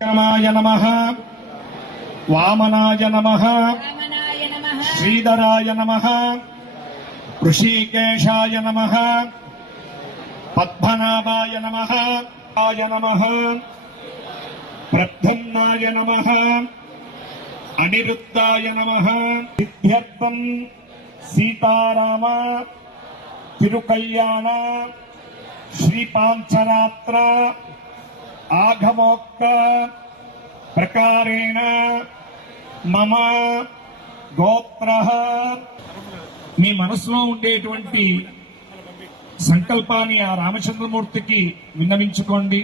రామాయ నమః, వామనాయ నమః, శ్రీధరాయ నమః, ఋషికేశాయ నమః, పద్మనాభాయ నమః, ఆయ నమః, ప్రద్యుమ్నాయ నమః, అనిరుద్ధాయ నమః. సిద్ధ్యర్థం సీతారామ తిరుకల్యాణ శ్రీ పాంచరాత్ర ఆగమోక్త ప్రకారేణ మమ గోత్ర. మీ మనసులో ఉండేటువంటి సంకల్పాన్ని ఆ రామచంద్రమూర్తికి విన్నవించుకోండి.